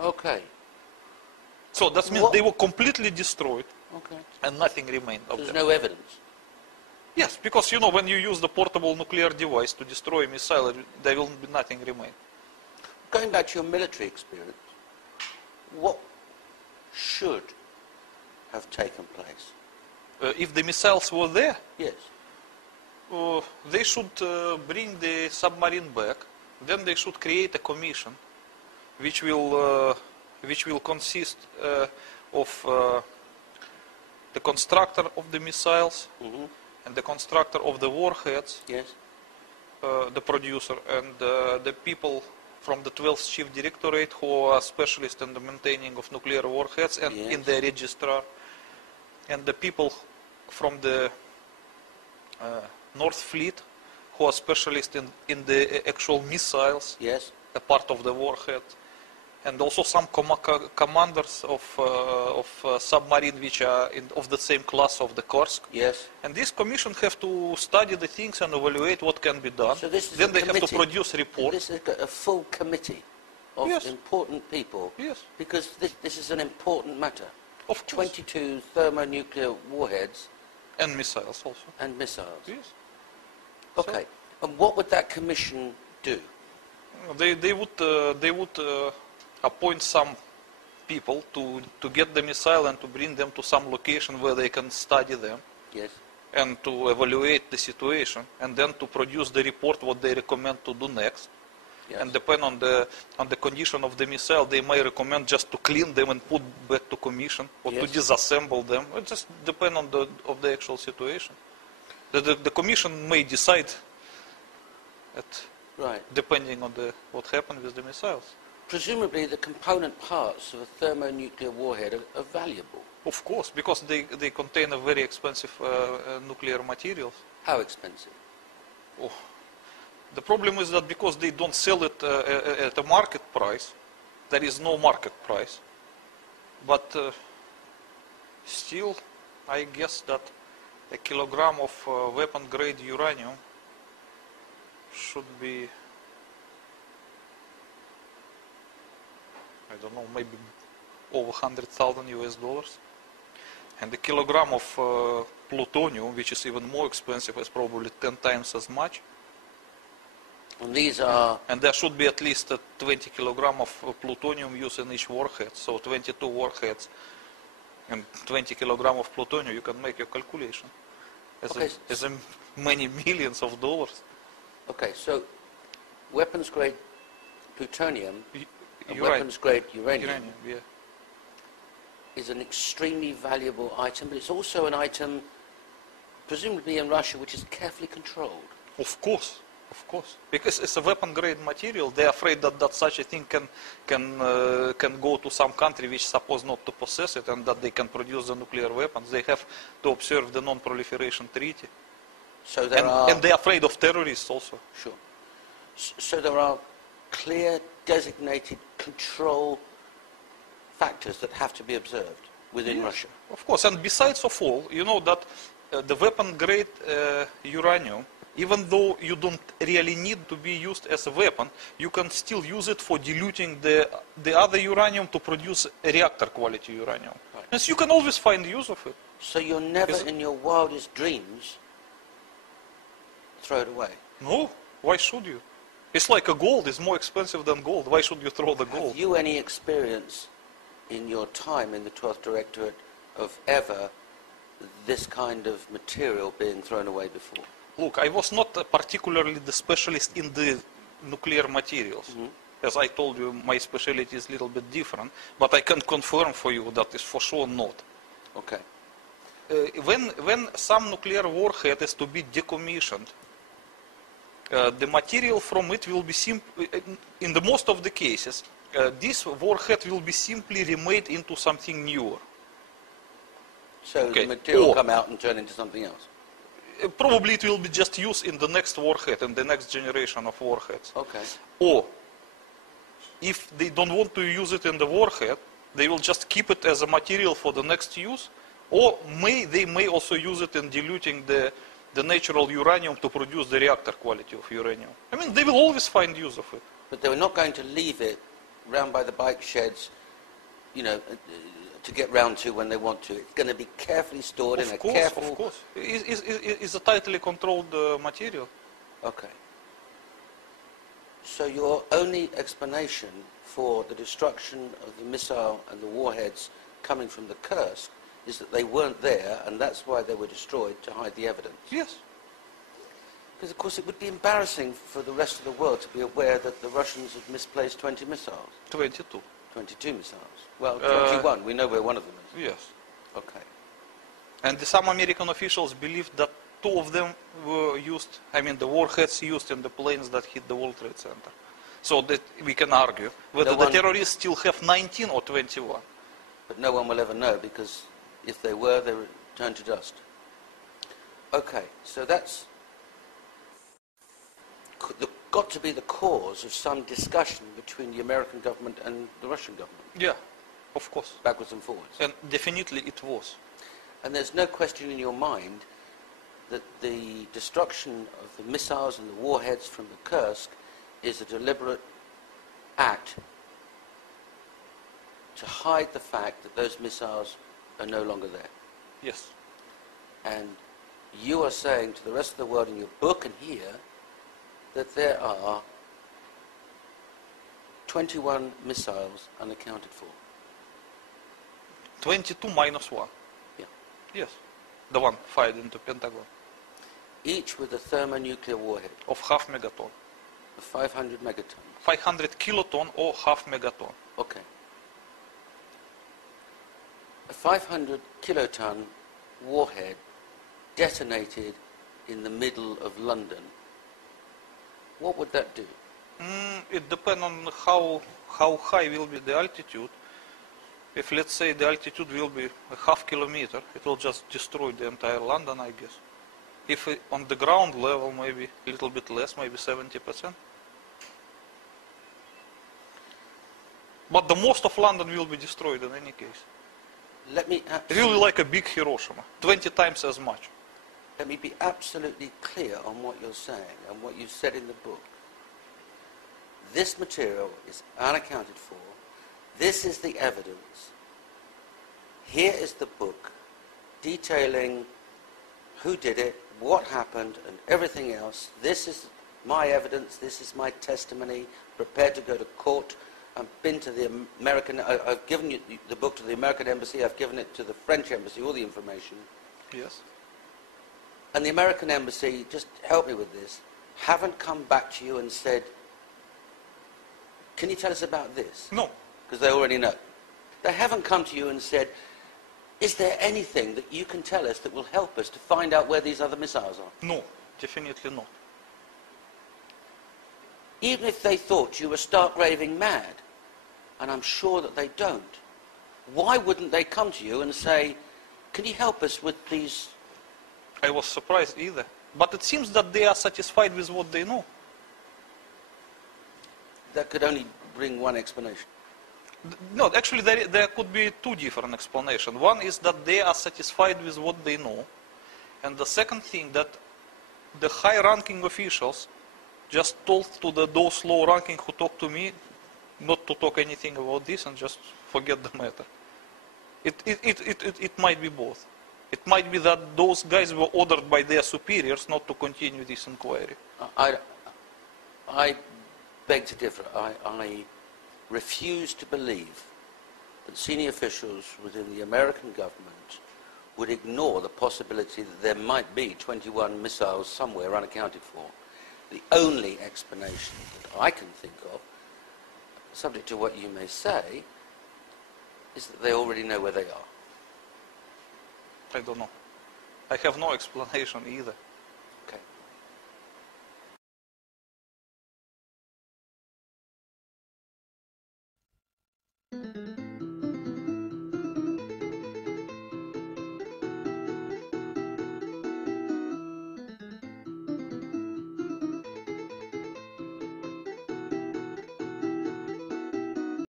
Okay. So that means they were completely destroyed, Okay. and nothing remained of There's them. no evidence. Yes, because you know when you use the portable nuclear device to destroy a missile, there will be nothing remain. Going back to your military experience, what should have taken place? If the missiles were there, Yes. they should bring the submarine back. Then they should create a commission, which will consist of the constructor of the missiles and the constructor of the warheads, Yes. the producer, and the people from the 12th Chief Directorate who are specialists in the maintaining of nuclear warheads and in the registrar, and the people from the North Fleet who are specialists in the actual missiles, Yes. a part of the warhead, and also some commanders of submarine which are of the same class of the Kursk. Yes. And this commission have to study the things and evaluate what can be done. So this is then a they committee. have to produce reports. This is a full committee of Yes. important people. Yes. Because this is an important matter. Of course. 22 thermonuclear warheads And missiles also. and missiles. Yes. Okay. And what would that commission do? They would appoint some people to get the missile and to bring them to some location where they can study them. Yes. And to evaluate the situation, and then to produce the report what they recommend to do next. Yes. And depend on the condition of the missile, they may recommend just to clean them and put back to commission, or to disassemble them. It just depends on the actual situation. The commission may decide, depending on what happened with the missiles. Presumably the component parts of a thermonuclear warhead are valuable. Of course, because they contain a very expensive nuclear materials. How expensive? Oh. The problem is that because they don't sell it at a market price, there is no market price. But still, I guess that a kilogram of weapon-grade uranium should be, I don't know, maybe over 100,000 US dollars. And a kilogram of plutonium, which is even more expensive, is probably 10 times as much. And these are... And there should be at least 20 kilogram of plutonium used in each warhead. So 22 warheads and 20 kilogram of plutonium, you can make your calculation. As many millions of dollars. Okay, so weapons-grade plutonium and weapons-grade uranium is an extremely valuable item, but it's also an item, presumably in Russia, which is carefully controlled. Of course. Of course, because it's a weapon-grade material. They're afraid that such a thing can go to some country which is supposed not to possess it, and that they can produce the nuclear weapons. They have to observe the non-proliferation treaty. So and they're afraid of terrorists also. Sure. So there are clear, designated control factors that have to be observed within Russia. Of course, and besides of all, you know that the weapon-grade uranium, even though you don't really need to be used as a weapon, you can still use it for diluting the other uranium to produce reactor quality uranium. Right. And so you can always find use of it. So you're never in your wildest dreams throw it away? No, why should you? It's like a gold, it's more expensive than gold. Why should you throw the gold? Have you any experience in your time in the 12th Directorate of ever this kind of material being thrown away before? Look, I was not particularly the specialist in the nuclear materials. As I told you, my specialty is a little bit different, but I can confirm for you that is for sure not. Okay. When some nuclear warhead is to be decommissioned, the material from it will be in the most of the cases, this warhead will be simply remade into something newer. So the material will come out and turn into something else? Probably it will be just used in the next warhead, in the next generation of warheads. Okay. Or, if they don't want to use it in the warhead, they will just keep it as a material for the next use, or they may also use it in diluting the natural uranium to produce the reactor quality of uranium. I mean, they will always find use of it. But they were not going to leave it round by the bike sheds, you know, to get round to when they want to. It's going to be carefully stored in a careful... Of course. It's a tightly controlled material. Okay. So your only explanation for the destruction of the missile and the warheads coming from the Kursk is that they weren't there, and that's why they were destroyed, to hide the evidence? Yes. Because, of course, it would be embarrassing for the rest of the world to be aware that the Russians had misplaced 20 missiles. 22. 22 missiles. Well, 21. We know where one of them is. Yes. Okay. And some American officials believed that 2 of them were used, the warheads used in the planes that hit the World Trade Center. So that we can argue whether the terrorists still have 19 or 21. But no one will ever know, because if they were, they would turn to dust. Okay, so that's got to be the cause of some discussion between the American government and the Russian government. Yeah, of course. Backwards and forwards. And definitely it was. And there's no question in your mind that the destruction of the missiles and the warheads from the Kursk is a deliberate act to hide the fact that those missiles are no longer there. Yes. And you are saying to the rest of the world in your book and here that there are 21 missiles unaccounted for. 22 minus 1. Yeah. Yes. The one fired into Pentagon. Each with a thermonuclear warhead. Of half megaton. Of 500 megatons. 500 kiloton or half megaton. Okay. A 500 kiloton warhead detonated in the middle of London. What would that do? It depends on how high will be the altitude. If, let's say, the altitude will be a half kilometer, it will just destroy the entire London, I guess. If on the ground level, maybe a little bit less, maybe 70%. But the most of London will be destroyed in any case. Let me really like a big Hiroshima, 20 times as much. Let me be absolutely clear on what you're saying and what you said in the book. This material is unaccounted for. This is the evidence. Here is the book detailing who did it, what happened, and everything else. This is my evidence. This is my testimony. Prepared to go to court. I've been to the American... I've given you the book to the American Embassy. I've given it to the French Embassy, all the information. Yes. And the American Embassy, just help me with this, haven't come back to you and said, can you tell us about this? No. Because they already know. They haven't come to you and said, is there anything that you can tell us that will help us to find out where these other missiles are? No, definitely not. Even if they thought you were stark raving mad, and I'm sure that they don't, why wouldn't they come to you and say, can you help us with these... I was surprised either. But it seems that they are satisfied with what they know. That could only bring one explanation. No, actually there could be 2 different explanations. One is that they are satisfied with what they know. And the second thing, that the high-ranking officials just told to those low-ranking who talked to me not to talk anything about this and just forget the matter. It might be both. It might be that those guys were ordered by their superiors not to continue this inquiry. I beg to differ. I refuse to believe that senior officials within the American government would ignore the possibility that there might be 21 missiles somewhere unaccounted for. The only explanation that I can think of, subject to what you may say, is that they already know where they are. I don't know. I have no explanation either.